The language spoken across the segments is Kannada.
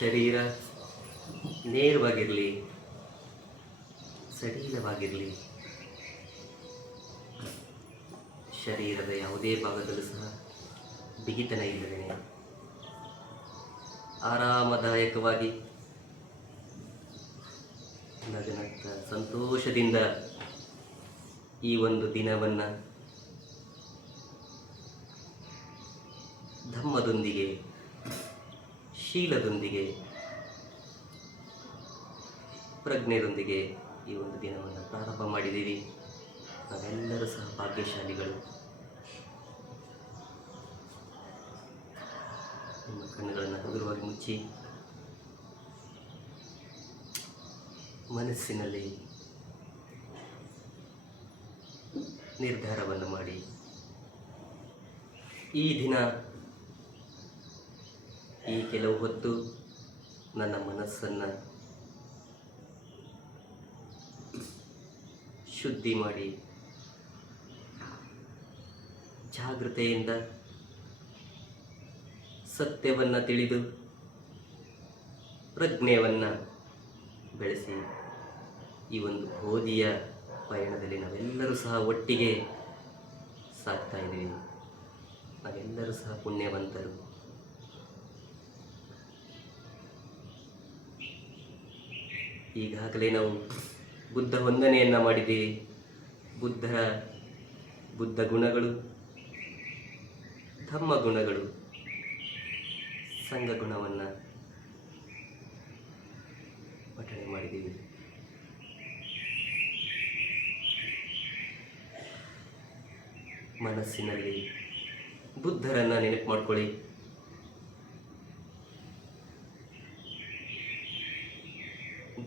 ಶರೀರ ನೇರವಾಗಿರಲಿ, ಸಡಿಲವಾಗಿರಲಿ. ಶರೀರದ ಯಾವುದೇ ಭಾಗದಲ್ಲೂ ಸಹ ಬಿಗಿತನ ಇಲ್ಲದೇ ಆರಾಮದಾಯಕವಾಗಿ ನಗನಗ್ತ ಸಂತೋಷದಿಂದ ಈ ಒಂದು ದಿನವನ್ನು ಧಮ್ಮದೊಂದಿಗೆ, ಶೀಲದೊಂದಿಗೆ, ಪ್ರಜ್ಞೆಯೊಂದಿಗೆ ಈ ಒಂದು ದಿನವನ್ನು ಪ್ರಾರಂಭ ಮಾಡಿದ್ದೀವಿ. ನಾವೆಲ್ಲರೂ ಸಹ ಭಾಗ್ಯಶಾಲಿಗಳು. ನಿಮ್ಮ ಕಣ್ಣುಗಳನ್ನು ಹಗುರವಾಗಿ ಮುಚ್ಚಿ ಮನಸ್ಸಿನಲ್ಲಿ ನಿರ್ಧಾರವನ್ನು ಮಾಡಿ, ಈ ದಿನ ಈ ಕೆಲವು ಹೊತ್ತು ನನ್ನ ಮನಸ್ಸನ್ನು ಶುದ್ಧಿ ಮಾಡಿ ಜಾಗೃತೆಯಿಂದ ಸತ್ಯವನ್ನು ತಿಳಿದು ಪ್ರಜ್ಞೆಯನ್ನು ಬೆಳೆಸಿ ಈ ಒಂದು ಬೋಧಿಯ ಪಯಣದಲ್ಲಿ ನಾವೆಲ್ಲರೂ ಸಹ ಒಟ್ಟಿಗೆ ಸಾಗ್ತಾ ಇದ್ದೀವಿ. ನಾವೆಲ್ಲರೂ ಸಹ ಪುಣ್ಯವಂತರು. ಈಗಾಗಲೇ ನಾವು ಬುದ್ಧ ವಂದನೆಯನ್ನು ಮಾಡಿದ್ದೀವಿ. ಬುದ್ಧ ಗುಣಗಳು, ಧಮ್ಮ ಗುಣಗಳು, ಸಂಘ ಗುಣವನ್ನು ಪಠಣೆ ಮಾಡಿದ್ದೀವಿ. ಮನಸ್ಸಿನಲ್ಲಿ ಬುದ್ಧರನ್ನು ನೆನಪು ಮಾಡ್ಕೊಳ್ಳಿ.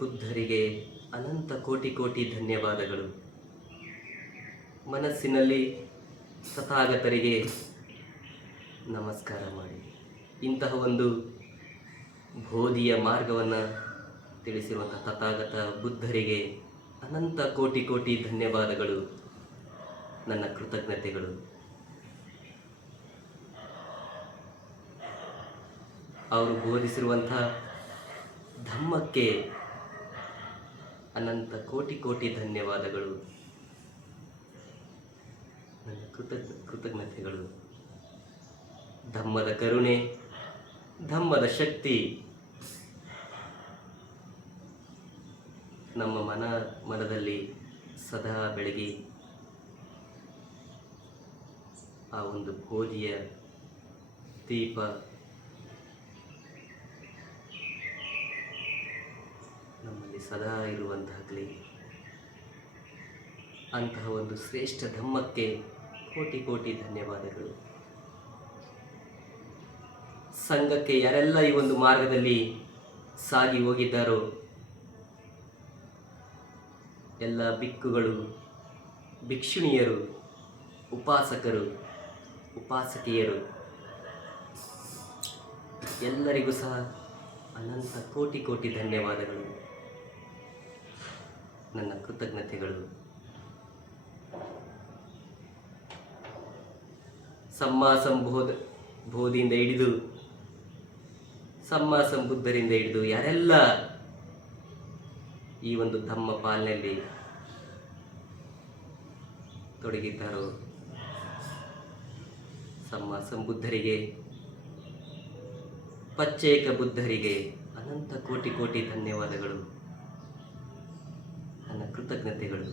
ಬುದ್ಧರಿಗೆ ಅನಂತ ಕೋಟಿ ಕೋಟಿ ಧನ್ಯವಾದಗಳು. ಮನಸ್ಸಿನಲ್ಲಿ ತಥಾಗತರಿಗೆ ನಮಸ್ಕಾರ ಮಾಡಿ ಇಂತಹ ಒಂದು ಬೋಧಿಯ ಮಾರ್ಗವನ್ನು ತಿಳಿಸಿರುವಂಥ ತಥಾಗತ ಬುದ್ಧರಿಗೆ ಅನಂತ ಕೋಟಿ ಕೋಟಿ ಧನ್ಯವಾದಗಳು, ನನ್ನ ಕೃತಜ್ಞತೆಗಳು. ಅವರು ಬೋಧಿಸಿರುವಂಥ ಧಮ್ಮಕ್ಕೆ ಅನಂತ ಕೋಟಿ ಕೋಟಿ ಧನ್ಯವಾದಗಳು, ನನ್ನ ಕೃತಜ್ಞತೆಗಳು. ಧಮ್ಮದ ಕರುಣೆ, ಧಮ್ಮದ ಶಕ್ತಿ ನಮ್ಮ ಮನದಲ್ಲಿ ಸದಾ ಬೆಳಗಿ ಆ ಒಂದು ಬೋಧಿಯ ದೀಪ ನಮ್ಮಲ್ಲಿ ಸದಾ ಇರುವಂತಾಗಲಿ. ಅಂತಹ ಒಂದು ಶ್ರೇಷ್ಠ ಧಮ್ಮಕ್ಕೆ ಕೋಟಿ ಕೋಟಿ ಧನ್ಯವಾದಗಳು. ಸಂಘಕ್ಕೆ ಯಾರೆಲ್ಲ ಈ ಒಂದು ಮಾರ್ಗದಲ್ಲಿ ಸಾಗಿ ಹೋಗಿದ್ದಾರೋ ಎಲ್ಲ ಭಿಕ್ಕುಗಳು, ಭಿಕ್ಷುಣಿಯರು, ಉಪಾಸಕರು, ಉಪಾಸಕಿಯರು ಎಲ್ಲರಿಗೂ ಸಹ ಅನಂತ ಕೋಟಿ ಕೋಟಿ ಧನ್ಯವಾದಗಳು, ನನ್ನ ಕೃತಜ್ಞತೆಗಳು. ಬೋಧಿಯಿಂದ ಹಿಡಿದು ಸಂಬುದ್ಧರಿಂದ ಹಿಡಿದು ಯಾರೆಲ್ಲ ಈ ಒಂದು ಧಮ್ಮ ಪಾಲನೆಯಲ್ಲಿ ತೊಡಗಿದ್ದಾರೋ ಸಂಬುದ್ಧರಿಗೆ, ಪಚ್ಚೇಕ ಬುದ್ಧರಿಗೆ ಅನಂತ ಕೋಟಿ ಕೋಟಿ ಧನ್ಯವಾದಗಳು, ನನ್ನ ಕೃತಜ್ಞತೆಗಳು.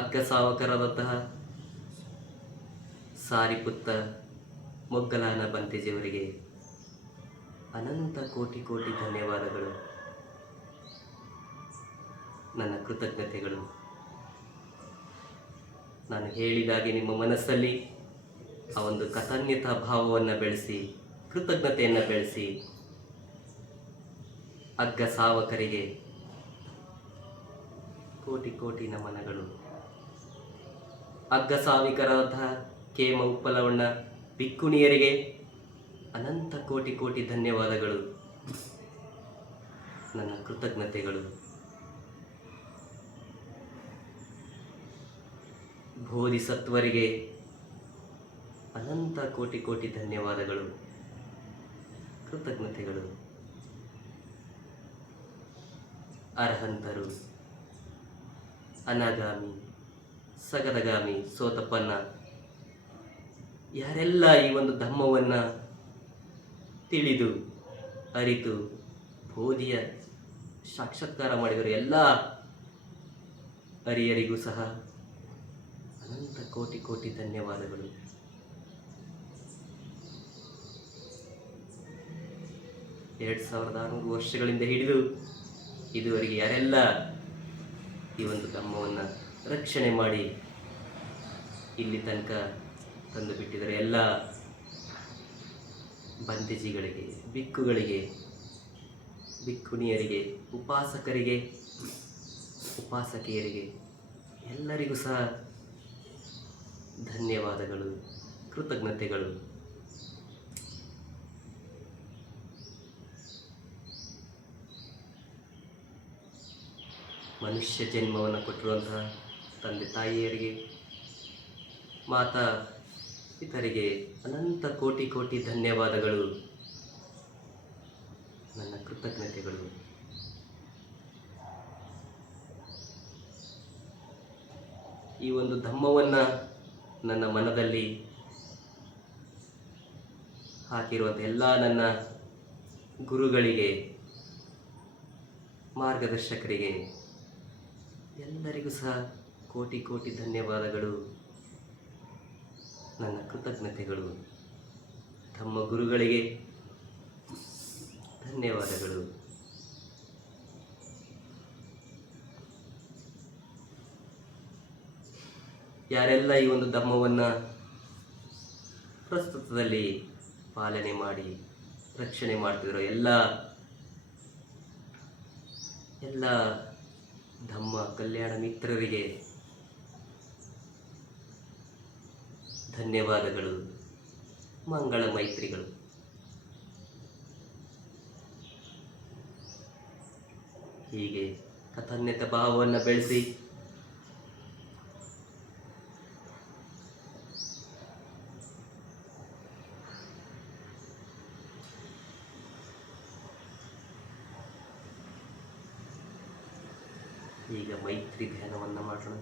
ಅಗ್ಗ ಸಾವಕರಾದಂತಹ ಸಾರಿಪುತ್ತ ಮೊಗ್ಗಲಾನ ಬಂತೇಜಿಯವರಿಗೆ ಅನಂತ ಕೋಟಿ ಕೋಟಿ ಧನ್ಯವಾದಗಳು, ನನ್ನ ಕೃತಜ್ಞತೆಗಳು. ನಾನು ಹೇಳಿದಾಗೆ ನಿಮ್ಮ ಮನಸ್ಸಲ್ಲಿ ಆ ಒಂದು ಕೃತಜ್ಞತಾ ಭಾವವನ್ನು ಬೆಳೆಸಿ, ಕೃತಜ್ಞತೆಯನ್ನು ಬೆಳೆಸಿ, ಅಗ್ಗ ಸಾವಕರಿಗೆ ಕೋಟಿ ಕೋಟಿ ನಮನಗಳು. ಅಗ್ಗ ಸಾವಿಕರಾದಂತಹ ಕೇಮ ಉಪ್ಪಲವಣ್ಣ ಭಿಕ್ಕುಣಿಯರಿಗೆ ಅನಂತ ಕೋಟಿ ಕೋಟಿ ಧನ್ಯವಾದಗಳು, ನನ್ನ ಕೃತಜ್ಞತೆಗಳು. ಬೋಧಿಸತ್ವರಿಗೆ ಅನಂತ ಕೋಟಿ ಕೋಟಿ ಧನ್ಯವಾದಗಳು, ಕೃತಜ್ಞತೆಗಳು. ಅರ್ಹಂತರು, ಅನಾಗಾಮಿ, ಸಗದಗಾಮಿ, ಸೋತಪ್ಪನ್ನ ಯಾರೆಲ್ಲ ಈ ಒಂದು ಧಮ್ಮವನ್ನು ತಿಳಿದು ಅರಿತು ಬೋಧಿಯ ಸಾಕ್ಷಾತ್ಕಾರ ಮಾಡಿದರು ಎಲ್ಲ ಹರಿಯರಿಗೂ ಸಹ ಅನಂತ ಕೋಟಿ ಕೋಟಿ ಧನ್ಯವಾದಗಳು. ಎರಡು 1600 ವರ್ಷಗಳಿಂದ ಹಿಡಿದು ಇದುವರೆಗೆ ಯಾರೆಲ್ಲ ಈ ಒಂದು ಧಮ್ಮವನ್ನು ರಕ್ಷಣೆ ಮಾಡಿ ಇಲ್ಲಿ ತನಕ ತಂದು ಬಿಟ್ಟಿದ್ದಾರೆ ಎಲ್ಲ ಬಂದಿಜಿಗಳಿಗೆ, ಬಿಕ್ಕುಗಳಿಗೆ, ಬಿಕ್ಕುಣಿಯರಿಗೆ, ಉಪಾಸಕರಿಗೆ, ಉಪಾಸಕಿಯರಿಗೆ ಎಲ್ಲರಿಗೂ ಸಹ ಧನ್ಯವಾದಗಳು, ಕೃತಜ್ಞತೆಗಳು. ಮನುಷ್ಯ ಜನ್ಮವನ್ನು ಕೊಟ್ಟಿರುವಂತಹ ತಂದೆ ತಾಯಿಯರಿಗೆ, ಮಾತಾ ಪಿತರಿಗೆ ಅನಂತ ಕೋಟಿ ಕೋಟಿ ಧನ್ಯವಾದಗಳು, ನನ್ನ ಕೃತಜ್ಞತೆಗಳು. ಈ ಒಂದು ಧಮ್ಮವನ್ನು ನನ್ನ ಮನದಲ್ಲಿ ಹಾಕಿರುವಂಥ ಎಲ್ಲ ನನ್ನ ಗುರುಗಳಿಗೆ, ಮಾರ್ಗದರ್ಶಕರಿಗೆ ಎಲ್ಲರಿಗೂ ಸಹ ಕೋಟಿ ಕೋಟಿ ಧನ್ಯವಾದಗಳು, ನನ್ನ ಕೃತಜ್ಞತೆಗಳು. ಧಮ್ಮ ಗುರುಗಳಿಗೆ ಧನ್ಯವಾದಗಳು. ಯಾರೆಲ್ಲ ಈ ಒಂದು ಧಮ್ಮವನ್ನು ಪ್ರಸ್ತುತದಲ್ಲಿ ಪಾಲನೆ ಮಾಡಿ ರಕ್ಷಣೆ ಮಾಡ್ತಿರೋ ಎಲ್ಲ ಧಮ್ಮ ಕಲ್ಯಾಣ ಮಿತ್ರರಿಗೆ ಧನ್ಯವಾದಗಳು, ಮಂಗಳ ಮೈತ್ರಿಗಳು. ಹೀಗೆ ಕಥನ್ಯತ ಭಾವವನ್ನು ಬೆಳೆಸಿ ಈಗ ಮೈತ್ರಿ ಧ್ಯಾನವನ್ನು ಮಾಡೋಣ.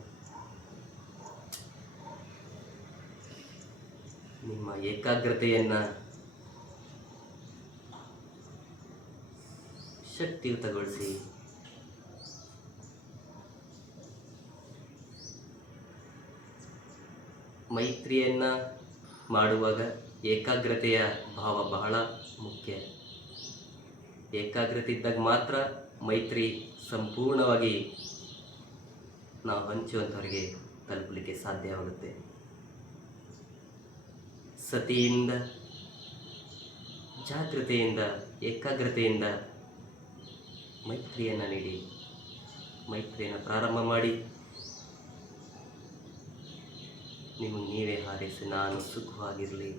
ನಿಮ್ಮ ಏಕಾಗ್ರತೆಯನ್ನು ಶಕ್ತಿಯುತಗೊಳಿಸಿ ಮೈತ್ರಿಯನ್ನು ಮಾಡುವಾಗ ಏಕಾಗ್ರತೆಯ ಭಾವ ಬಹಳ ಮುಖ್ಯ. ಏಕಾಗ್ರತೆ ಇದ್ದಾಗ ಮಾತ್ರ ಮೈತ್ರಿ ಸಂಪೂರ್ಣವಾಗಿ ನಾವು ಹಂಚುವಂಥವರಿಗೆ ತಲುಪಲಿಕ್ಕೆ ಸಾಧ್ಯವಾಗುತ್ತೆ. ಸತಿಯಿಂದ, ಜಾಗೃತೆಯಿಂದ, ಏಕಾಗ್ರತೆಯಿಂದ ಮೈತ್ರಿಯನ್ನು ನೀಡಿ, ಮೈತ್ರಿಯನ್ನು ಪ್ರಾರಂಭ ಮಾಡಿ ನಿಮಗೆ ನೀವೇ ಹಾರೈಸಿ, ನಾನು ಸುಖವಾಗಿರಲಿ,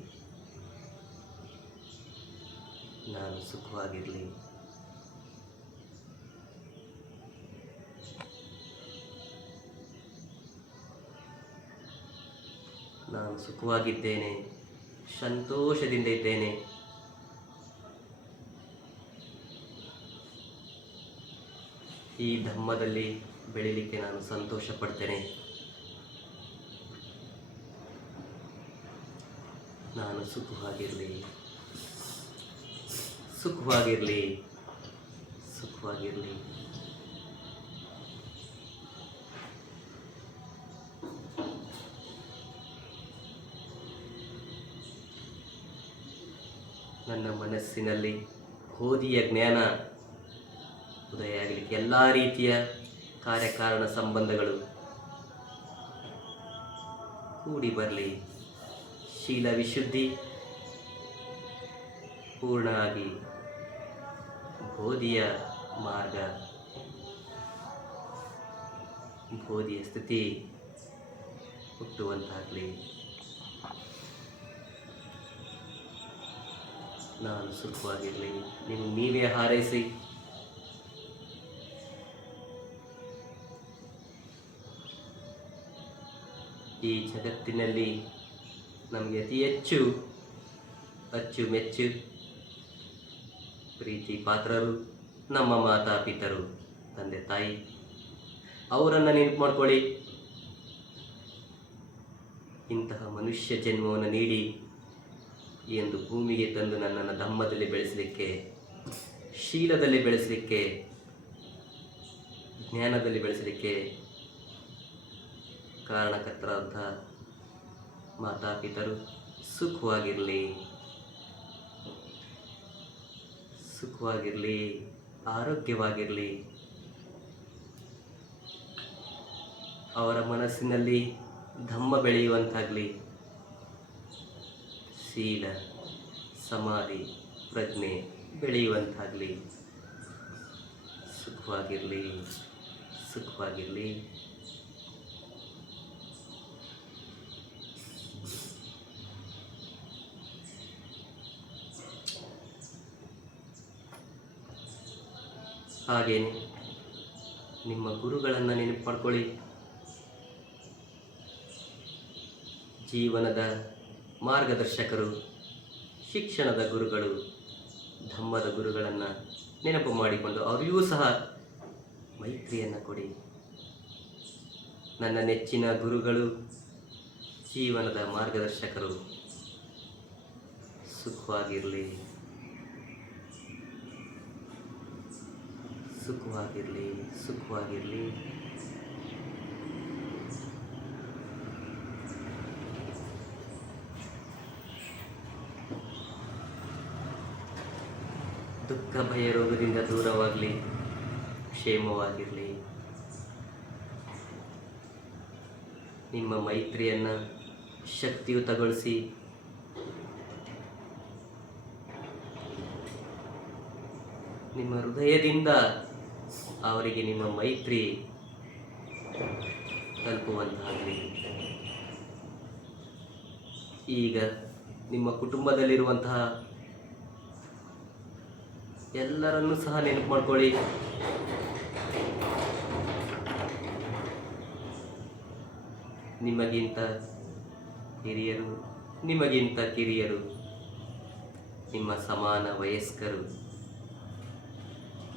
ನಾನು ಸುಖವಾಗಿರಲಿ. ನಾನು ಸುಖವಾಗಿದ್ದೇನೆ, ಸಂತೋಷದಿಂದ ಇದ್ದೇನೆ. ಈ ಧಮ್ಮದಲ್ಲಿ ಬೆಳೀಲಿಕ್ಕೆ ನಾನು ಸಂತೋಷ ಪಡ್ತೇನೆ. ನಾನು ಸುಖವಾಗಿರಲಿ, ಸುಖವಾಗಿರಲಿ, ಸುಖವಾಗಿರಲಿ. ನನ್ನ ಮನಸ್ಸಿನಲ್ಲಿ ಬೋಧಿಯ ಜ್ಞಾನ ಉದಯ ಆಗಲಿಕ್ಕೆ ಎಲ್ಲ ರೀತಿಯ ಕಾರ್ಯಕಾರಣ ಸಂಬಂಧಗಳು ಕೂಡಿ ಬರಲಿ. ಶೀಲ ವಿಶುದ್ಧಿ ಪೂರ್ಣ ಆಗಿ ಬೋಧಿಯ ಮಾರ್ಗ, ಬೋಧಿಯ ಸ್ಥಿತಿ ಹುಟ್ಟುವಂತಾಗಲಿ. ನಾನು ಸುಖವಾಗಿರಲಿ. ನೀವು ನೀವೇ ಹಾರೈಸಿ. ಈ ಜಗತ್ತಿನಲ್ಲಿ ನಮಗೆ ಅತಿ ಹೆಚ್ಚು ಅಚ್ಚುಮೆಚ್ಚು ಪ್ರೀತಿ ಪಾತ್ರರು ನಮ್ಮ ಮಾತಾಪಿತರು, ತಂದೆ ತಾಯಿ, ಅವರನ್ನು ನೆನಪು ಮಾಡ್ಕೊಳ್ಳಿ. ಇಂತಹ ಮನುಷ್ಯ ಜನ್ಮವನ್ನು ನೀಡಿ ಈ ಒಂದು ಭೂಮಿಗೆ ತಂದು ನನ್ನನ್ನು ಧಮ್ಮದಲ್ಲಿ ಬೆಳೆಸಲಿಕ್ಕೆ, ಶೀಲದಲ್ಲಿ ಬೆಳೆಸಲಿಕ್ಕೆ, ಜ್ಞಾನದಲ್ಲಿ ಬೆಳೆಸಲಿಕ್ಕೆ ಕಾರಣಕರ್ತರಾದಂಥ ಮಾತಾಪಿತರು ಸುಖವಾಗಿರಲಿ, ಸುಖವಾಗಿರಲಿ, ಆರೋಗ್ಯವಾಗಿರಲಿ. ಅವರ ಮನಸ್ಸಿನಲ್ಲಿ ಧಮ್ಮ ಬೆಳೆಯುವಂತಾಗಲಿ, ಶೀಲ, ಸಮಾಧಿ, ಪ್ರಜ್ಞೆ ಬೆಳೆಯುವಂತಾಗಲಿ. ಸುಖವಾಗಿರಲಿ, ಸುಖವಾಗಿರಲಿ. ಹಾಗೇನೆ ನಿಮ್ಮ ಗುರುಗಳನ್ನು ನೆನಪು ಮಾಡ್ಕೊಳ್ಳಿ. ಜೀವನದ ಮಾರ್ಗದರ್ಶಕರು, ಶಿಕ್ಷಣದ ಗುರುಗಳು, ಧಮ್ಮದ ಗುರುಗಳನ್ನು ನೆನಪು ಮಾಡಿಕೊಂಡು ಅವರಿಗೂ ಸಹ ಮೈತ್ರಿಯನ್ನು ಕೊಡಿ. ನನ್ನ ನೆಚ್ಚಿನ ಗುರುಗಳು, ಜೀವನದ ಮಾರ್ಗದರ್ಶಕರು ಸುಖವಾಗಿರಲಿ, ಸುಖವಾಗಿರಲಿ, ಸುಖವಾಗಿರಲಿ. ದುಃಖ ಭಯ ರೋಗದಿಂದ ದೂರವಾಗಲಿ, ಕ್ಷೇಮವಾಗಿರಲಿ. ನಿಮ್ಮ ಮೈತ್ರಿಯನ್ನು ಶಕ್ತಿಯುತಗೊಳಿಸಿ, ನಿಮ್ಮ ಹೃದಯದಿಂದ ಅವರಿಗೆ ನಿಮ್ಮ ಮೈತ್ರಿ ತಲುಪುವಂತಾಗಲಿ. ಈಗ ನಿಮ್ಮ ಕುಟುಂಬದಲ್ಲಿರುವಂತಹ ಎಲ್ಲರನ್ನೂ ಸಹ ನೆನಪು ಮಾಡ್ಕೊಳ್ಳಿ. ನಿಮಗಿಂತ ಹಿರಿಯರು, ನಿಮಗಿಂತ ಕಿರಿಯರು, ನಿಮ್ಮ ಸಮಾನ ವಯಸ್ಕರು,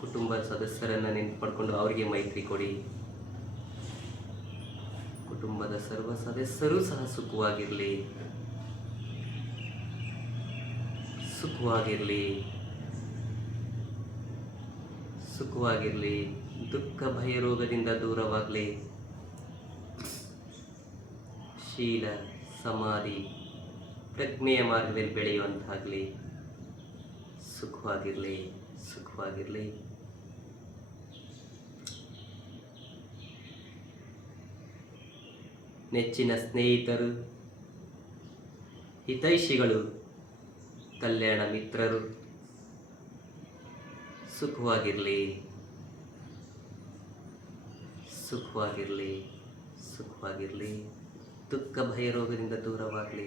ಕುಟುಂಬದ ಸದಸ್ಯರನ್ನು ನೆನಪು ಮಾಡಿಕೊಂಡು ಅವರಿಗೆ ಮೈತ್ರಿ ಕೊಡಿ. ಕುಟುಂಬದ ಸರ್ವ ಸದಸ್ಯರೂ ಸಹ ಸುಖವಾಗಿರಲಿ, ಸುಖವಾಗಿರಲಿ, ಸುಖವಾಗಿರಲಿ. ದುಃಖ ಭಯ ರೋಗದಿಂದ ದೂರವಾಗಲಿ. ಶೀಲ, ಸಮಾಧಿ, ಪ್ರಜ್ಞೆಯ ಮಾರ್ಗದಲ್ಲಿ ಬೆಳೆಯುವಂತಾಗಲಿ. ಸುಖವಾಗಿರಲಿ, ಸುಖವಾಗಿರಲಿ. ನೆಚ್ಚಿನ ಸ್ನೇಹಿತರು, ಹಿತೈಷಿಗಳು, ಕಲ್ಯಾಣ ಮಿತ್ರರು ಸುಖವಾಗಿರಲಿ, ಸುಖವಾಗಿರಲಿ, ಸುಖವಾಗಿರಲಿ. ದುಃಖ ಭಯ ರೋಗದಿಂದ ದೂರವಾಗಲಿ.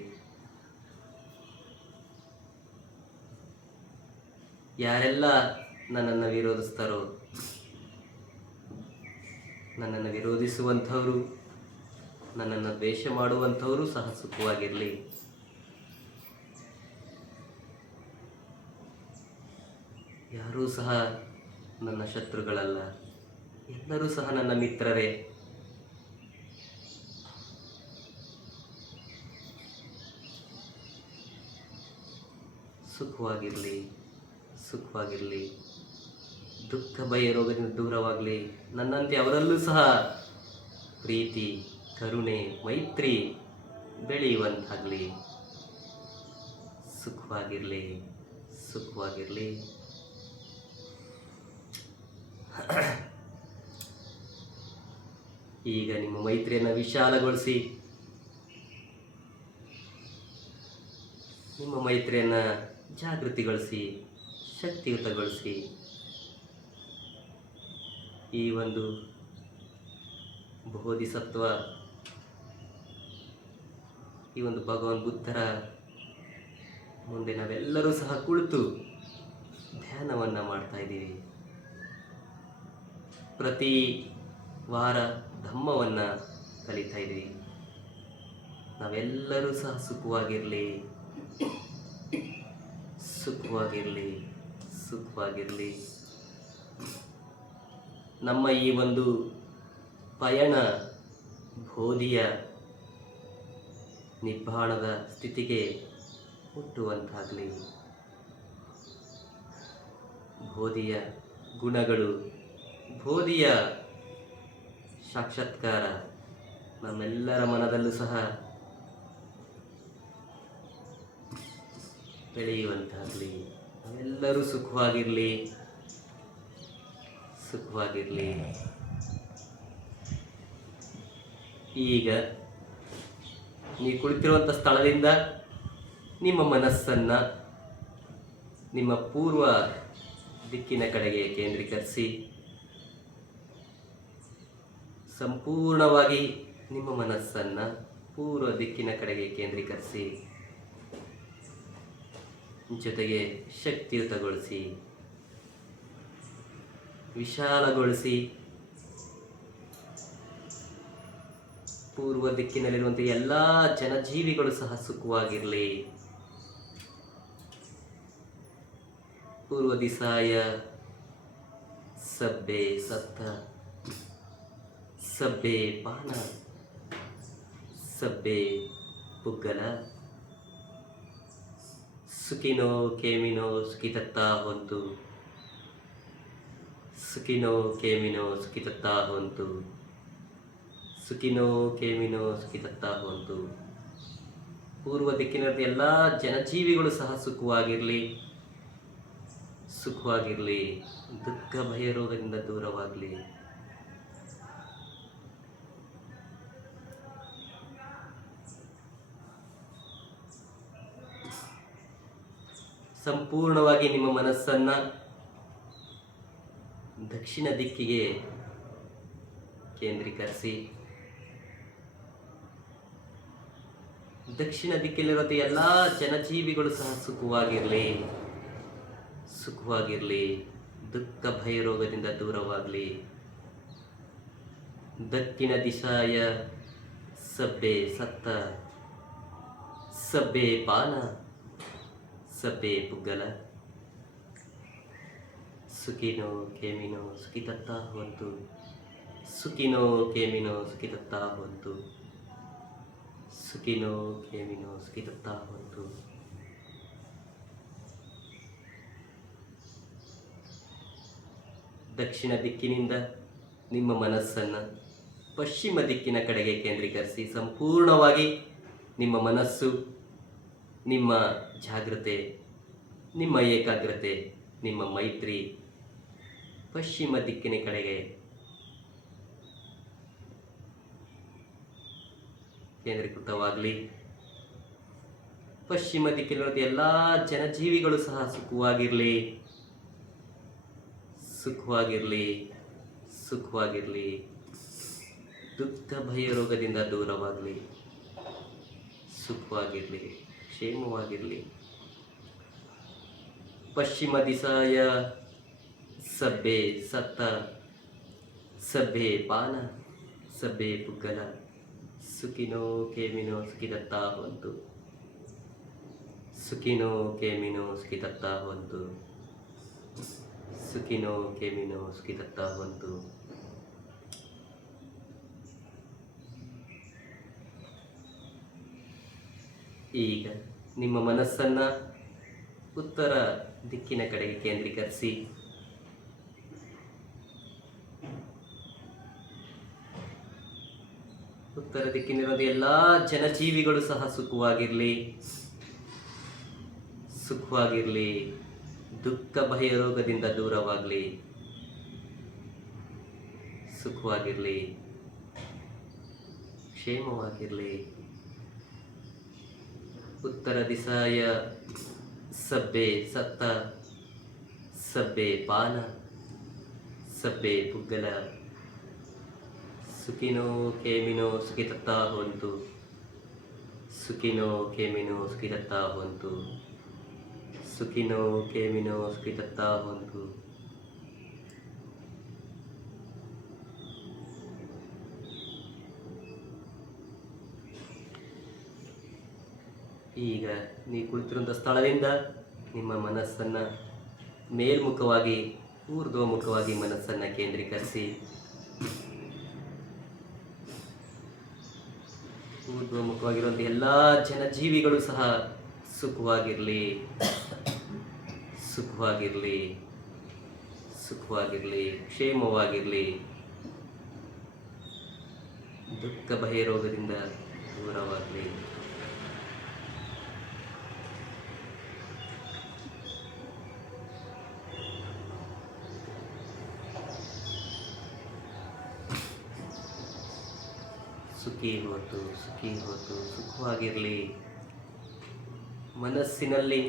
ಯಾರೆಲ್ಲ ನನ್ನನ್ನು ವಿರೋಧಿಸ್ತಾರೋ, ನನ್ನನ್ನು ವಿರೋಧಿಸುವಂಥವರು, ನನ್ನನ್ನು ದ್ವೇಷ ಮಾಡುವಂಥವರು ಸಹ ಸುಖವಾಗಿರಲಿ. ಯಾರೂ ಸಹ ನನ್ನ ಶತ್ರುಗಳಲ್ಲ, ಎಲ್ಲರೂ ಸಹ ನನ್ನ ಮಿತ್ರರೇ. ಸುಖವಾಗಿರಲಿ, ಸುಖವಾಗಿರಲಿ. ದುಃಖ ಭಯ ರೋಗದಿಂದ ದೂರವಾಗಲಿ. ನನ್ನಂತೆ ಅವರಲ್ಲೂ ಸಹ ಪ್ರೀತಿ, ಕರುಣೆ, ಮೈತ್ರಿ ಬೆಳೆಯುವಂತಾಗಲಿ. ಸುಖವಾಗಿರಲಿ, ಸುಖವಾಗಿರಲಿ. ಈಗ ನಿಮ್ಮ ಮೈತ್ರಿಯನ್ನು ವಿಶಾಲಗೊಳಿಸಿ, ನಿಮ್ಮ ಮೈತ್ರಿಯನ್ನು ಜಾಗೃತಿಗೊಳಿಸಿ, ಶಕ್ತಿಯುತಗೊಳಿಸಿ. ಈ ಒಂದು ಬೋಧಿಸತ್ವ, ಈ ಒಂದು ಭಗವಾನ್ ಬುದ್ಧರ ಮುಂದೆ ನಾವೆಲ್ಲರೂ ಸಹ ಕುಳಿತು ಧ್ಯಾನವನ್ನು ಮಾಡ್ತಾ ಇದ್ದೀವಿ. ಪ್ರತಿ ವಾರ ಧಮ್ಮವನ್ನು ಕಲಿತಾ ಇದ್ದೀವಿ. ನಾವೆಲ್ಲರೂ ಸಹ ಸುಖವಾಗಿರಲಿ, ಸುಖವಾಗಿರಲಿ, ಸುಖವಾಗಿರಲಿ. ನಮ್ಮ ಈ ಒಂದು ಪಯಣ ಬೋಧಿಯ ನಿಬ್ಬಾಣದ ಸ್ಥಿತಿಗೆ ಮುಟ್ಟುವಂತಾಗಲಿ. ಬೋಧಿಯ ಗುಣಗಳು, ಬೋಧಿಯ ಸಾಕ್ಷಾತ್ಕಾರ ನಮ್ಮೆಲ್ಲರ ಮನದಲ್ಲೂ ಸಹ ಬೆಳೆಯುವಂತಾಗಲಿ. ನಾವೆಲ್ಲರೂ ಸುಖವಾಗಿರಲಿ. ಈಗ ನೀವು ಕುಳಿತಿರುವಂಥ ಸ್ಥಳದಿಂದ ನಿಮ್ಮ ಮನಸ್ಸನ್ನು ನಿಮ್ಮ ಪೂರ್ವ ದಿಕ್ಕಿನ ಕಡೆಗೆ ಕೇಂದ್ರೀಕರಿಸಿ, ಸಂಪೂರ್ಣವಾಗಿ ನಿಮ್ಮ ಮನಸ್ಸನ್ನು ಪೂರ್ವ ದಿಕ್ಕಿನ ಕಡೆಗೆ ಕೇಂದ್ರೀಕರಿಸಿ, ಜೊತೆಗೆ ಶಕ್ತಿಯುತಗೊಳಿಸಿ, ವಿಶಾಲಗೊಳಿಸಿ. ಪೂರ್ವ ದಿಕ್ಕಿನಲ್ಲಿರುವಂಥ ಎಲ್ಲ ಜನಜೀವಿಗಳು ಸಹ ಸುಖವಾಗಿರಲಿ. ಪೂರ್ವ ದಿಶಾಯ ಸಬ್ಬೆ ಸತ್ತ ಸಬ್ಬೆ ಪಾನ ಸಬ್ಬೆ ಪುಗ್ಗಲ ಸುಖಿನೋ ಕೇಮಿನೋ ಸುಖಿತತ್ತಾ ಹೊಂತು. ಸುಖಿನೋ ಕೇಮಿನೋ ಸುಖಿತತ್ತಾ ಹೊಂತು. ಸುಖಿನೋ ಕೇಮಿನೋ ಸುಖಿತತ್ತಾ ಹೊಂತು. ಪೂರ್ವ ದಿಕ್ಕಿನ ಎಲ್ಲ ಜನಜೀವಿಗಳು ಸಹ ಸುಖವಾಗಿರಲಿ. ದುಃಖ ಭಯ ರೋಗದಿಂದ ದೂರವಾಗಲಿ. ಸಂಪೂರ್ಣವಾಗಿ ನಿಮ್ಮ ಮನಸ್ಸನ್ನು ದಕ್ಷಿಣ ದಿಕ್ಕಿಗೆ ಕೇಂದ್ರೀಕರಿಸಿ, ದಕ್ಷಿಣ ದಿಕ್ಕಿನಲ್ಲಿರುವಂಥ ಎಲ್ಲ ಜನಜೀವಿಗಳು ಸಹ ಸುಖವಾಗಿರಲಿ. ದುಃಖ ಭಯ ರೋಗದಿಂದ ದೂರವಾಗಲಿ. ದಕ್ಷಿಣ ದಿಶಾಯ ಸಬ್ಬೆ ಸತ್ತ ಸಬ್ಬೆ ಪಾನ ಸಬ್ಬೆ ಪುಗ್ಗಲ ಸುಖಿನೋ ಕೇಮಿನೋ ಸುಖಿತತ್ತಾ ಹೊಂತು. ಸುಖಿನೋ ಕೇಮಿನೋ ಸುಖಿತತ್ತಾ ಹೊಂತು. ಸುಖಿನೋ ಕೇಮಿನೋ ಸುಖಿತತ್ತಾ ಹೊಂತು. ದಕ್ಷಿಣ ದಿಕ್ಕಿನಿಂದ ನಿಮ್ಮ ಮನಸ್ಸನ್ನು ಪಶ್ಚಿಮ ದಿಕ್ಕಿನ ಕಡೆಗೆ ಕೇಂದ್ರೀಕರಿಸಿ, ಸಂಪೂರ್ಣವಾಗಿ ನಿಮ್ಮ ಮನಸ್ಸು, ನಿಮ್ಮ ಜಾಗೃತೆ, ನಿಮ್ಮ ಏಕಾಗ್ರತೆ, ನಿಮ್ಮ ಮೈತ್ರಿ ಪಶ್ಚಿಮ ದಿಕ್ಕಿನ ಕಡೆಗೆ ಕೇಂದ್ರೀಕೃತವಾಗಲಿ. ಪಶ್ಚಿಮ ದಿಕ್ಕಿನ ಎಲ್ಲ ಜನಜೀವಿಗಳು ಸಹ ಸುಖವಾಗಿರಲಿ. ದುಃಖ ಭಯ ರೋಗದಿಂದ ದೂರವಾಗಲಿ. ಕ್ಷೇಮವಾಗಿರಲಿ. ಪಶ್ಚಿಮ ದಿಶಾಯ ಸಬ್ಬೆ ಸತ್ತ ಸಬ್ಬೆ ಪಾನ ಸಬ್ಬೆ ಪುಗ್ಗಲ ಸುಖಿನೋ ಕೇಮಿನೋ ಸುಖಿತತ್ತಾ ಹೊಂತು. ಸುಖಿನೋ ಕೇಮಿನೋ ಸುಖಿತತ್ತಾ ಹೊಂತು. ಸುಖಿನೋ ಕೇಮಿನೋ ಸುಖಿತತ್ತಾ ಹೊಂತು. ಈಗ ನಿಮ್ಮ ಮನಸ್ಸನ್ನು ಉತ್ತರ ದಿಕ್ಕಿನ ಕಡೆಗೆ ಕೇಂದ್ರೀಕರಿಸಿ, ಉತ್ತರ ದಿಕ್ಕಿನಿರೋದು ಎಲ್ಲ ಜನಜೀವಿಗಳು ಸಹ ಸುಖವಾಗಿರಲಿ. ದುಃಖ ಭಯ ರೋಗದಿಂದ ದೂರವಾಗಲಿ. ಕ್ಷೇಮವಾಗಿರಲಿ. ಉತ್ತರ ದಿಶಾಯ ಸಬ್ಬೆ ಸತ್ತ ಸಬ್ಬೆ ಪಾನ ಸಬ್ಬೆ ಪುಗ್ಗಲ ಸುಖಿನೋ ಕೇಮಿನೋ ಸುಖಿತತ್ತಾ ಹೊಂತು. ಸುಖಿನೋ ಕೇಮಿನೋ ಸುಖಿತತ್ತಾ ಹೊಂತು. ಸುಖಿನೋ ಕೇಮಿನೋ ಸುಖಿತತ್ತಾ ಹೊಂತು. ಈಗ ನೀವು ಕುಳಿತಿರುವಂಥ ಸ್ಥಳದಿಂದ ನಿಮ್ಮ ಮನಸ್ಸನ್ನು ಮೇಲ್ಮುಖವಾಗಿ ಊರ್ಧ್ವಮುಖವಾಗಿ ಮನಸ್ಸನ್ನು ಕೇಂದ್ರೀಕರಿಸಿ ಊರ್ಧ್ವಮುಖವಾಗಿರುವಂಥ ಎಲ್ಲ ಜನಜೀವಿಗಳು ಸಹ ಸುಖವಾಗಿರಲಿ, ಸುಖವಾಗಿರಲಿ, ಸುಖವಾಗಿರಲಿ, ಕ್ಷೇಮವಾಗಿರಲಿ, ದುಃಖ ಭಯ ರೋಗದಿಂದ ದೂರವಾಗಲಿ. ಸುಖಿ ಹೊತ್ತು ಸುಖವಾಗಿರಲಿ. ಮನಸ್ಸಿನಲ್ಲಿ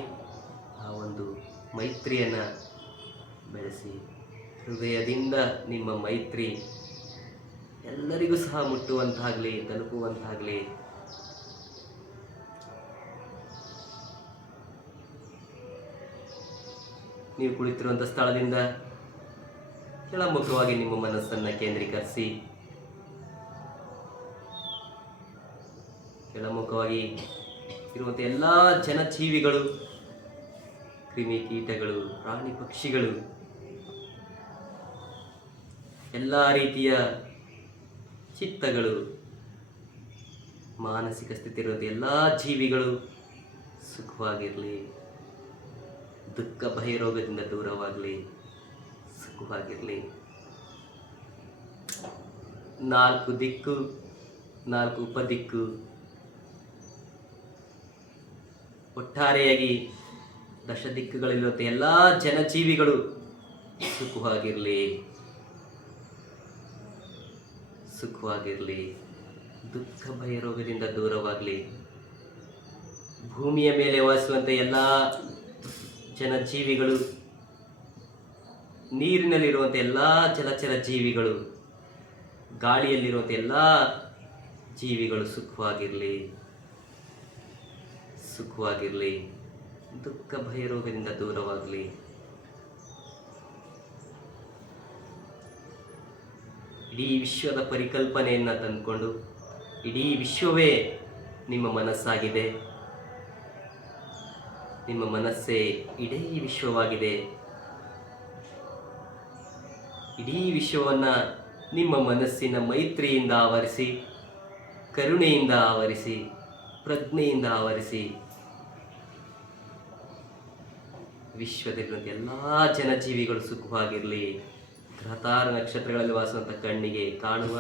ಆ ಒಂದು ಮೈತ್ರಿಯನ್ನು ಬೆಳೆಸಿ, ಹೃದಯದಿಂದ ನಿಮ್ಮ ಮೈತ್ರಿ ಎಲ್ಲರಿಗೂ ಸಹ ಮುಟ್ಟುವಂತಾಗಲಿ, ತಲುಪುವಂತಾಗಲಿ. ನೀವು ಕುಳಿತಿರುವಂಥ ಸ್ಥಳದಿಂದ ಕೆಳಮುಖವಾಗಿ ನಿಮ್ಮ ಮನಸ್ಸನ್ನು ಕೇಂದ್ರೀಕರಿಸಿ, ಕೆಳಮುಖವಾಗಿ ಇರುವಂಥ ಎಲ್ಲ ಜನಜೀವಿಗಳು, ಕ್ರಿಮಿಕೀಟಗಳು, ಪ್ರಾಣಿ ಪಕ್ಷಿಗಳು, ಎಲ್ಲ ರೀತಿಯ ಚಿತ್ತಗಳು, ಮಾನಸಿಕ ಸ್ಥಿತಿ ಇರುವಂಥ ಎಲ್ಲ ಜೀವಿಗಳು ಸುಖವಾಗಿರಲಿ, ದುಃಖ ಭಯ ರೋಗದಿಂದ ದೂರವಾಗಲಿ, ಸುಖವಾಗಿರಲಿ. 4 ದಿಕ್ಕು, 4 ಉಪದಿಕ್ಕು, ಒಟ್ಟಾರೆಯಾಗಿ 10 ದಿಕ್ಕುಗಳಲ್ಲಿರುವಂಥ ಎಲ್ಲ ಜನಜೀವಿಗಳು ಸುಖವಾಗಿರಲಿ, ಸುಖವಾಗಿರಲಿ, ದುಃಖ ಭಯ ರೋಗದಿಂದ ದೂರವಾಗಲಿ. ಭೂಮಿಯ ಮೇಲೆ ವಾಸಿಸುವಂಥ ಎಲ್ಲ ಜನಜೀವಿಗಳು, ನೀರಿನಲ್ಲಿರುವಂಥ ಎಲ್ಲ ಜಲಚರ ಜೀವಿಗಳು, ಗಾಳಿಯಲ್ಲಿರುವಂಥ ಎಲ್ಲ ಜೀವಿಗಳು ಸುಖವಾಗಿರಲಿ, ಸುಖವಾಗಿರಲಿ, ದುಃಖ ಭಯ ರೋಗದಿಂದ ದೂರವಾಗಲಿ. ಇಡೀ ವಿಶ್ವದ ಪರಿಕಲ್ಪನೆಯನ್ನು ತಂದುಕೊಂಡು, ಇಡೀ ವಿಶ್ವವೇ ನಿಮ್ಮ ಮನಸ್ಸಾಗಿದೆ, ನಿಮ್ಮ ಮನಸ್ಸೇ ಇಡೀ ವಿಶ್ವವಾಗಿದೆ. ಇಡೀ ವಿಶ್ವವನ್ನು ನಿಮ್ಮ ಮನಸ್ಸಿನ ಮೈತ್ರಿಯಿಂದ ಆವರಿಸಿ, ಕರುಣೆಯಿಂದ ಆವರಿಸಿ, ಪ್ರಜ್ಞೆಯಿಂದ ಆವರಿಸಿ. ವಿಶ್ವದಲ್ಲಿರುವಂಥ ಎಲ್ಲ ಜನಜೀವಿಗಳು ಸುಖವಾಗಿರಲಿ. ಗ್ರಹತಾರ ನಕ್ಷತ್ರಗಳಲ್ಲಿ ವಾಸುವಂಥ ಕಣ್ಣಿಗೆ ಕಾಣುವ,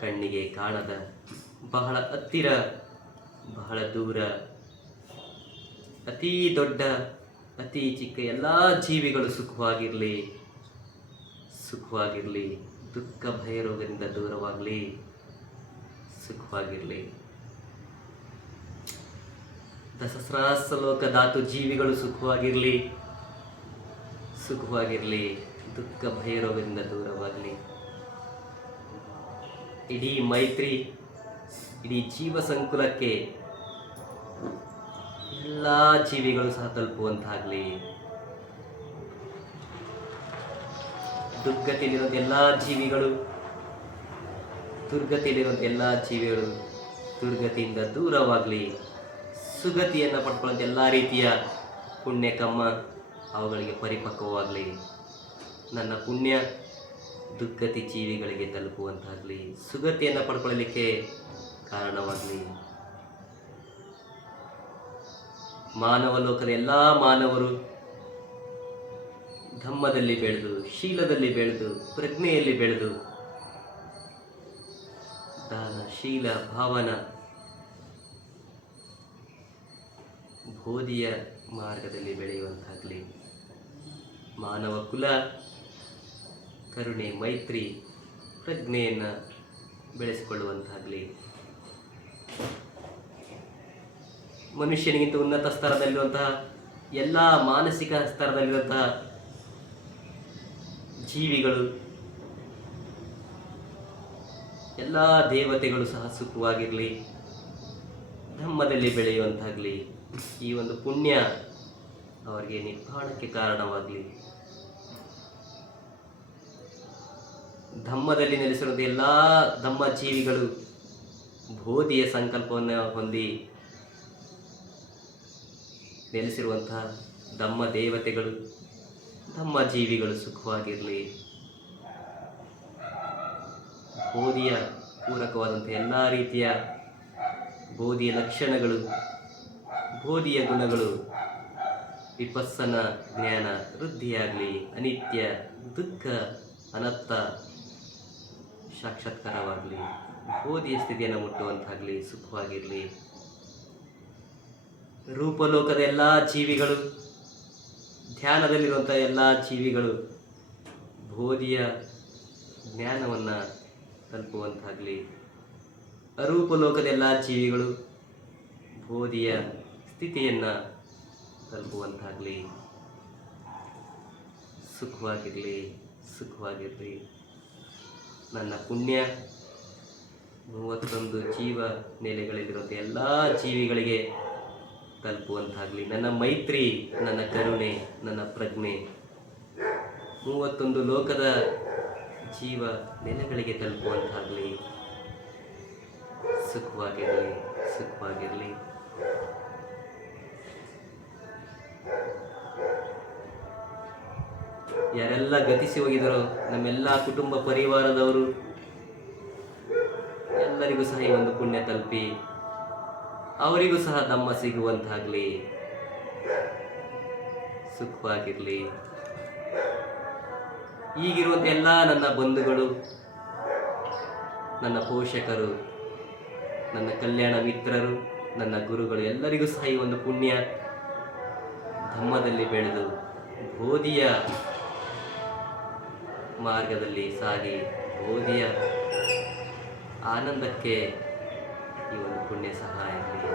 ಕಣ್ಣಿಗೆ ಕಾಣದ, ಬಹಳ ಹತ್ತಿರ, ಬಹಳ ದೂರ, ಅತೀ ದೊಡ್ಡ, ಅತಿ ಚಿಕ್ಕ ಎಲ್ಲ ಜೀವಿಗಳು ಸುಖವಾಗಿರಲಿ, ಸುಖವಾಗಿರಲಿ, ದುಃಖ ಭಯ ರೋಗದಿಂದ ದೂರವಾಗಲಿ, ಸುಖವಾಗಿರಲಿ. ದಸಹಸ್ರಲೋಕ ಧಾತು ಜೀವಿಗಳು ಸುಖವಾಗಿರಲಿ, ಸುಖವಾಗಿರಲಿ, ದುಃಖ ಭಯ ರೋಗದಿಂದ ದೂರವಾಗಲಿ. ಇಡೀ ಮೈತ್ರಿ ಇಡೀ ಜೀವ ಸಂಕುಲಕ್ಕೆ ಎಲ್ಲ ಜೀವಿಗಳು ಸಹ ತಲುಪುವಂತಾಗಲಿ. ದುರ್ಗತಿಯಲ್ಲಿರುವಂಥ ಎಲ್ಲ ಜೀವಿಗಳು, ದುರ್ಗತಿಯಲ್ಲಿರುವಂಥ ಎಲ್ಲ ಜೀವಿಗಳು ದುರ್ಗತಿಯಿಂದ ದೂರವಾಗಲಿ. ಸುಗತಿಯನ್ನು ಪಡ್ಕೊಳ್ಳುವಂಥ ಎಲ್ಲ ರೀತಿಯ ಪುಣ್ಯಕರ್ಮ ಅವುಗಳಿಗೆ ಪರಿಪಕ್ವವಾಗಲಿ. ನನ್ನ ಪುಣ್ಯ ದುರ್ಗತಿ ಜೀವಿಗಳಿಗೆ ತಲುಪುವಂತಾಗಲಿ, ಸುಗತಿಯನ್ನು ಪಡ್ಕೊಳ್ಳಲಿಕ್ಕೆ ಕಾರಣವಾಗಲಿ. ಮಾನವ ಲೋಕದ ಎಲ್ಲ ಮಾನವರು ಧಮ್ಮದಲ್ಲಿ ಬೆಳೆದು, ಶೀಲದಲ್ಲಿ ಬೆಳೆದು, ಪ್ರಜ್ಞೆಯಲ್ಲಿ ಬೆಳೆದು, ದಾನ, ಶೀಲ, ಭಾವನ, ಬೋಧಿಯ ಮಾರ್ಗದಲ್ಲಿ ಬೆಳೆಯುವಂತಾಗಲಿ. ಮಾನವ ಕುಲ ಕರುಣೆ, ಮೈತ್ರಿ, ಪ್ರಜ್ಞೆಯನ್ನು ಬೆಳೆಸಿಕೊಳ್ಳುವಂತಾಗಲಿ. ಮನುಷ್ಯನಿಗಿಂತ ಉನ್ನತ ಸ್ತರದಲ್ಲಿರುವಂತಹ ಎಲ್ಲ ಮಾನಸಿಕ ಸ್ತರದಲ್ಲಿರುವಂತಹ ಜೀವಿಗಳು, ಎಲ್ಲ ದೇವತೆಗಳು ಸಹ ಸುಖವಾಗಿರಲಿ, ಧಮ್ಮದಲ್ಲಿ ಬೆಳೆಯುವಂತಾಗಲಿ. ಈ ಒಂದು ಪುಣ್ಯ ಅವರಿಗೆ ನಿರ್ಮಾಣಕ್ಕೆ ಕಾರಣವಾಗಲಿ. ಧಮ್ಮದಲ್ಲಿ ನೆಲೆಸಿರುವಂಥ ಎಲ್ಲ ಧಮ್ಮ ಜೀವಿಗಳು ಬೋಧಿಯ ಸಂಕಲ್ಪವನ್ನು ಹೊಂದಿ ನೆಲೆಸಿರುವಂತಹ ಧಮ್ಮ ದೇವತೆಗಳು, ಧಮ್ಮ ಜೀವಿಗಳು ಸುಖವಾಗಿರಲಿ. ಬೋಧಿಯ ಪೂರಕವಾದಂಥ ಎಲ್ಲ ರೀತಿಯ ಬೋಧಿಯ ಲಕ್ಷಣಗಳು, ಬೋಧಿಯ ಗುಣಗಳು, ವಿಪಸ್ಸನ ಜ್ಞಾನ ವೃದ್ಧಿಯಾಗಲಿ. ಅನಿತ್ಯ, ದುಃಖ, ಅನರ್ಥ ಸಾಕ್ಷಾತ್ಕಾರವಾಗಲಿ. ಬೋಧಿಯ ಸ್ಥಿತಿಯನ್ನು ಮುಟ್ಟುವಂತಾಗಲಿ. ಸುಖವಾಗಿರಲಿ. ರೂಪಲೋಕದ ಎಲ್ಲ ಜೀವಿಗಳು, ಧ್ಯಾನದಲ್ಲಿರುವಂಥ ಎಲ್ಲ ಜೀವಿಗಳು ಬೋಧಿಯ ಜ್ಞಾನವನ್ನು ತಲುಪುವಂತಾಗಲಿ. ಅರೂಪಲೋಕದ ಎಲ್ಲ ಜೀವಿಗಳು ಬೋಧಿಯ ಸ್ಥಿತಿಯನ್ನು ತಲುಪುವಂತಾಗಲಿ. ಸುಖವಾಗಿರಲಿ, ಸುಖವಾಗಿರಲಿ. ನನ್ನ ಪುಣ್ಯ 31 ಜೀವ ನೆಲೆಗಳಲ್ಲಿರುವಂಥ ಎಲ್ಲ ಜೀವಿಗಳಿಗೆ ತಲುಪುವಂತಾಗಲಿ. ನನ್ನ ಮೈತ್ರಿ, ನನ್ನ ಕರುಣೆ, ನನ್ನ ಪ್ರಜ್ಞೆ 31 ಲೋಕದ ಜೀವ ನೆಲೆಗಳಿಗೆ ತಲುಪುವಂತಾಗಲಿ. ಸುಖವಾಗಿರಲಿ, ಸುಖವಾಗಿರಲಿ. ಯಾರೆಲ್ಲ ಗತಿಸಿ ಹೋಗಿದರೋ ನಮ್ಮೆಲ್ಲ ಕುಟುಂಬ ಪರಿವಾರದವರು ಎಲ್ಲರಿಗೂ ಸಹ ಈ ಒಂದು ಪುಣ್ಯ ತಲುಪಿ ಅವರಿಗೂ ಸಹ ಧಮ್ಮ ಸಿಗುವಂತಾಗಲಿ. ಸುಖವಾಗಿರಲಿ. ಈಗಿರುವಂಥ ಎಲ್ಲ ನನ್ನ ಬಂಧುಗಳು, ನನ್ನ ಪೋಷಕರು, ನನ್ನ ಕಲ್ಯಾಣ ಮಿತ್ರರು, ನನ್ನ ಗುರುಗಳು ಎಲ್ಲರಿಗೂ ಸಹ ಈ ಒಂದು ಪುಣ್ಯ ಧಮ್ಮದಲ್ಲಿ ಬೆಳೆದು ಬೋಧಿಯ ಮಾರ್ಗದಲ್ಲಿ ಸಾಗಿ ಬೋಧಿಯ ಆನಂದಕ್ಕೆ ಈ ಒಂದು ಪುಣ್ಯ ಸಹಾಯ ಆಗಲಿ.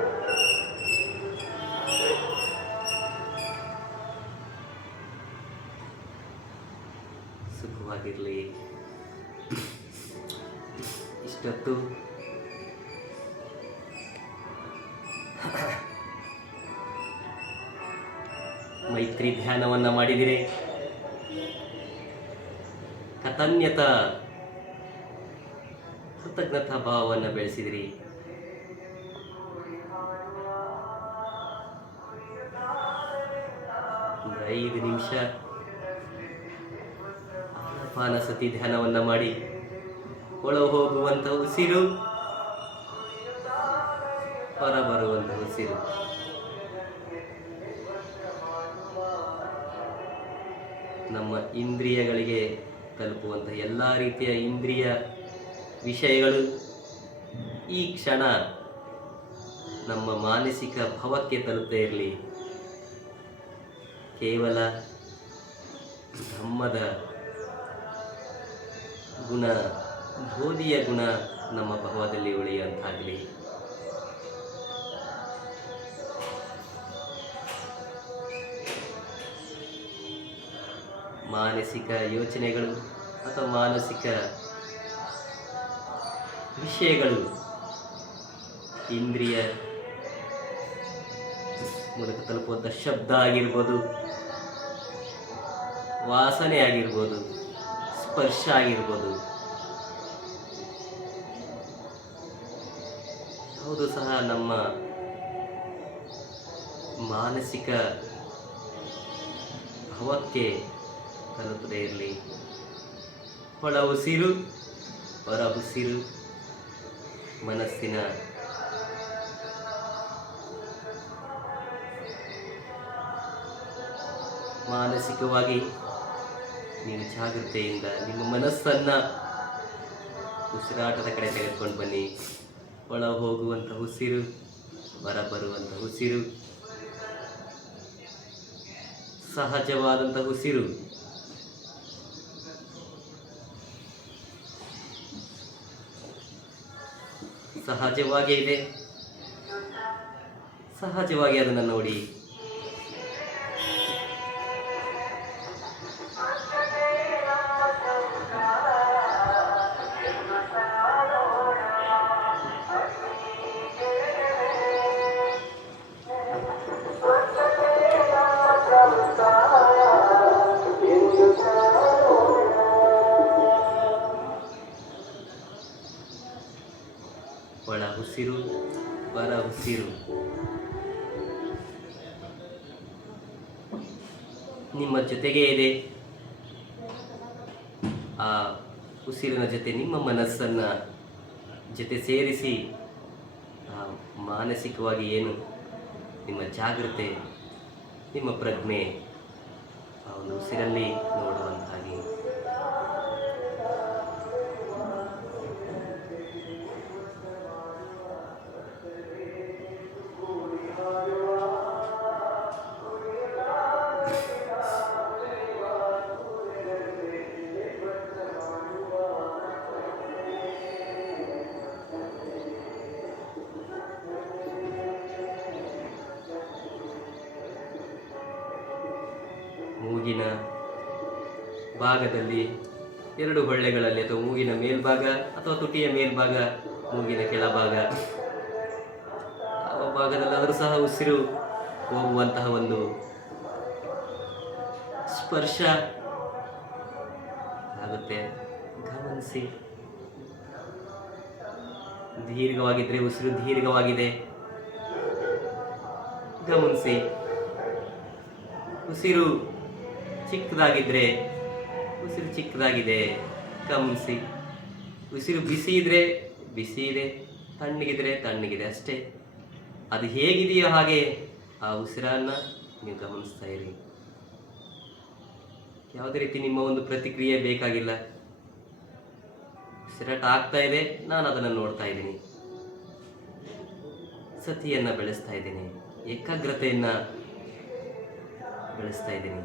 ಸುಖವಾಗಿರಲಿ. ಇಷ್ಟೊತ್ತು ಮೈತ್ರಿ ಧ್ಯಾನವನ್ನು ಮಾಡಿದಿರಿ. ಕೃತಜ್ಞತಾ ಭಾವವನ್ನು ಬೆಳೆಸಿದಿರಿ. ಒಂದು 5 ನಿಮಿಷ ಆನಾಪಾನಸತಿ ಧ್ಯಾನವನ್ನು ಮಾಡಿ ಒಳ ಹೋಗುವಂಥ ಉಸಿರು, ಹೊರ ಬರುವಂಥ ಉಸಿರು. ನಮ್ಮ ಇಂದ್ರಿಯಗಳಿಗೆ ತಲುಪುವಂಥ ಎಲ್ಲ ರೀತಿಯ ಇಂದ್ರಿಯ ವಿಷಯಗಳು ಈ ಕ್ಷಣ ನಮ್ಮ ಮಾನಸಿಕ ಭಾವಕ್ಕೆ ತಲುಪದೇ ಇರಲಿ. ಕೇವಲ ಧಮ್ಮದ ಗುಣ, ಬೋಧಿಯ ಗುಣ ನಮ್ಮ ಭಾವದಲ್ಲಿ ಉಳಿಯುವಂತಾಗಲಿ. ಮಾನಸಿಕ ಯೋಚನೆಗಳು ಅಥವಾ ಮಾನಸಿಕ ವಿಷಯಗಳು ಇಂದ್ರಿಯ ಮೂಲಕ ತಲುಪುವಂಥ ಶಬ್ದ ಆಗಿರ್ಬೋದು, ವಾಸನೆ ಆಗಿರ್ಬೋದು, ಸ್ಪರ್ಶ ಆಗಿರ್ಬೋದು, ಯಾವುದು ಸಹ ನಮ್ಮ ಮಾನಸಿಕ ಭಾವಕ್ಕೆ ತಲುಪದೇ ಇರಲಿ. ಒಳ ಉಸಿರು, ಹೊರ ಉಸಿರು ಮನಸ್ಸಿನ ಮಾನಸಿಕವಾಗಿ ನೀವು ಜಾಗೃತೆಯಿಂದ ನಿಮ್ಮ ಮನಸ್ಸನ್ನು ಉಸಿರಾಟದ ಕಡೆ ತೆಗೆದುಕೊಂಡು ಬನ್ನಿ. ಒಳ ಹೋಗುವಂಥ ಉಸಿರು, ಹೊರ ಬರುವಂಥ ಉಸಿರು, ಸಹಜವಾದಂಥ ಉಸಿರು. ಸಹಜವಾಗೇ ಇದೆ, ಸಹಜವಾಗಿ ಅದನ್ನು ನೋಡಿ. ಒಳ ಉಸಿರು, ಹೊರ ಉಸಿರು. ನಿಮ್ಮ ಜೊತೆಗೇ ಇದೆ. ಆ ಉಸಿರಿನ ಜೊತೆ ನಿಮ್ಮ ಮನಸ್ಸನ್ನು ಜೊತೆ ಸೇರಿಸಿ ಮಾನಸಿಕವಾಗಿ ಏನು ನಿಮ್ಮ ಜಾಗೃತೆ, ನಿಮ್ಮ ಪ್ರಜ್ಞೆ ಆ ಒಂದು ಉಸಿರಲ್ಲಿ ನೋಡುವಂತಾಗಿ. ಮೂಗಿನ ಭಾಗದಲ್ಲಿ 2 ಹೊಳ್ಳೆಗಳಲ್ಲಿ ಅಥವಾ ಮೂಗಿನ ಮೇಲ್ಭಾಗ ಅಥವಾ ತುಟಿಯ ಮೇಲ್ಭಾಗ, ಮೂಗಿನ ಕೆಳಭಾಗ, ಯಾವ ಭಾಗದಲ್ಲಾದರೂ ಸಹ ಉಸಿರು ಹೋಗುವಂತಹ ಒಂದು ಸ್ಪರ್ಶ ಆಗುತ್ತೆ. ಗಮನಿಸಿ. ದೀರ್ಘವಾಗಿದ್ದರೆ ಉಸಿರು ದೀರ್ಘವಾಗಿದೆ, ಗಮನಿಸಿ. ಉಸಿರು ಚಿಕ್ಕದಾಗಿದ್ದರೆ ಉಸಿರು ಚಿಕ್ಕದಾಗಿದೆ, ಗಮನಿಸಿ. ಉಸಿರು ಬಿಸಿ ಇದ್ದರೆ ಬಿಸಿ ಇದೆ, ತಣ್ಣಗಿದ್ರೆ ತಣ್ಣಗಿದೆ, ಅಷ್ಟೇ. ಅದು ಹೇಗಿದೆಯೋ ಹಾಗೆ ಆ ಉಸಿರನ್ನು ನೀವು ಗಮನಿಸ್ತಾ ಇರಿ. ಯಾವುದೇ ರೀತಿ ನಿಮ್ಮ ಒಂದು ಪ್ರತಿಕ್ರಿಯೆ ಬೇಕಾಗಿಲ್ಲ. ಉಸಿರಾಟ ಆಗ್ತಾ ಇದೆ, ನಾನು ಅದನ್ನು ನೋಡ್ತಾ ಇದ್ದೀನಿ, ಸತಿಯನ್ನು ಬೆಳೆಸ್ತಾ ಇದ್ದೀನಿ, ಏಕಾಗ್ರತೆಯನ್ನು ಬೆಳೆಸ್ತಾ ಇದ್ದೀನಿ.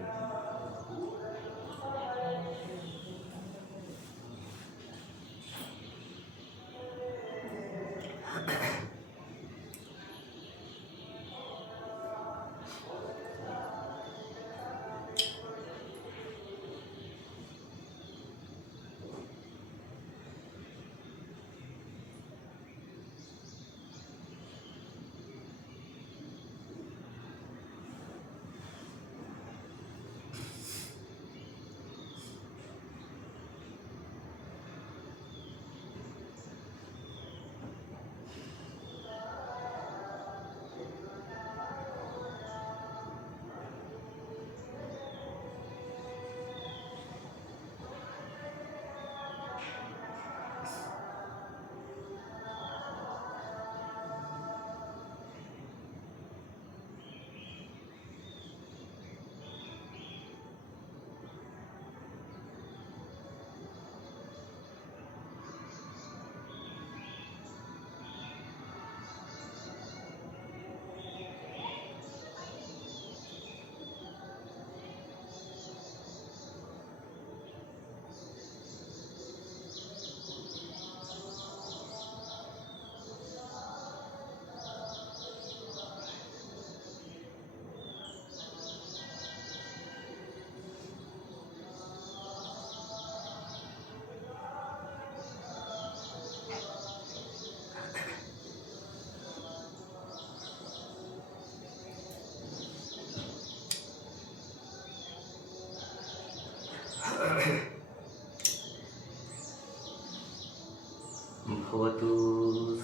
भवतु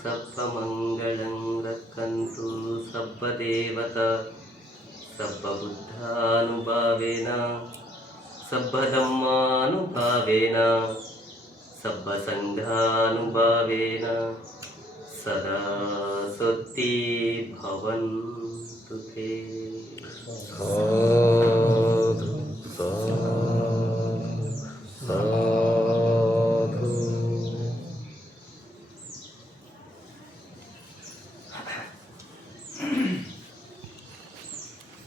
सर्वमङ्गलं, रक्षन्तु सर्वदेवता, सर्वबुद्धानुभावेन, सर्वधर्मानुभावेन, सर्वसङ्घानुभावेन सदा सुखी भवन्तु ते।